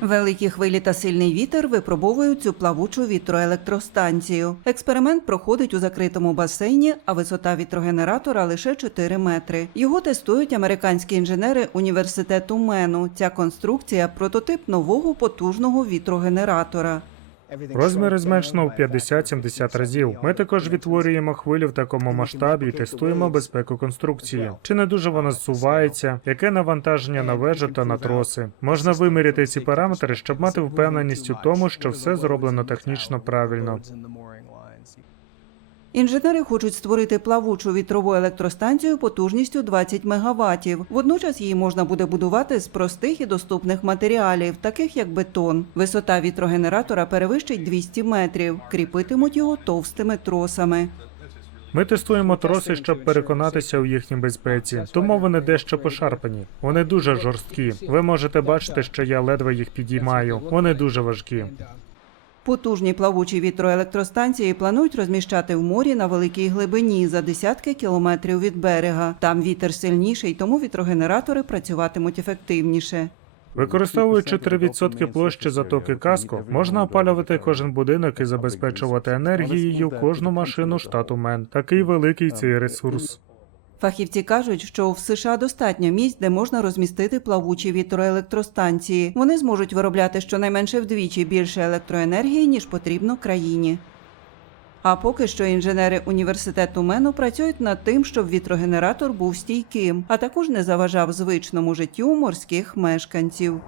Великі хвилі та сильний вітер випробовують цю плавучу вітроелектростанцію. Експеримент проходить у закритому басейні, а висота вітрогенератора лише 4 метри. Його тестують американські інженери університету Мену. Ця конструкція прототип нового потужного вітрогенератора. Розміри зменшено в 50-70 разів. Ми також відтворюємо хвилю в такому масштабі і тестуємо безпеку конструкції. Чи не дуже вона зсувається, яке навантаження на вежу та на троси. Можна виміряти ці параметри, щоб мати впевненість у тому, що все зроблено технічно правильно. Інженери хочуть створити плавучу вітрову електростанцію потужністю 20 МВт. Водночас її можна буде будувати з простих і доступних матеріалів, таких як бетон. Висота вітрогенератора перевищить 200 метрів. Кріпитимуть його товстими тросами. Ми тестуємо троси, щоб переконатися у їхній безпеці. Тому вони дещо пошарпані. Вони дуже жорсткі. Ви можете бачити, що я ледве їх підіймаю. Вони дуже важкі. Потужні плавучі вітроелектростанції планують розміщати в морі на великій глибині за десятки кілометрів від берега. Там вітер сильніший, тому вітрогенератори працюватимуть ефективніше. Використовуючи 3% площі затоки Каско, можна опалювати кожен будинок і забезпечувати енергією кожну машину штату Мен. Такий великий цей ресурс. Фахівці кажуть, що в США достатньо місць, де можна розмістити плавучі вітроелектростанції. Вони зможуть виробляти щонайменше вдвічі більше електроенергії, ніж потрібно країні. А поки що інженери університету Мену працюють над тим, щоб вітрогенератор був стійким, а також не заважав звичному життю морських мешканців.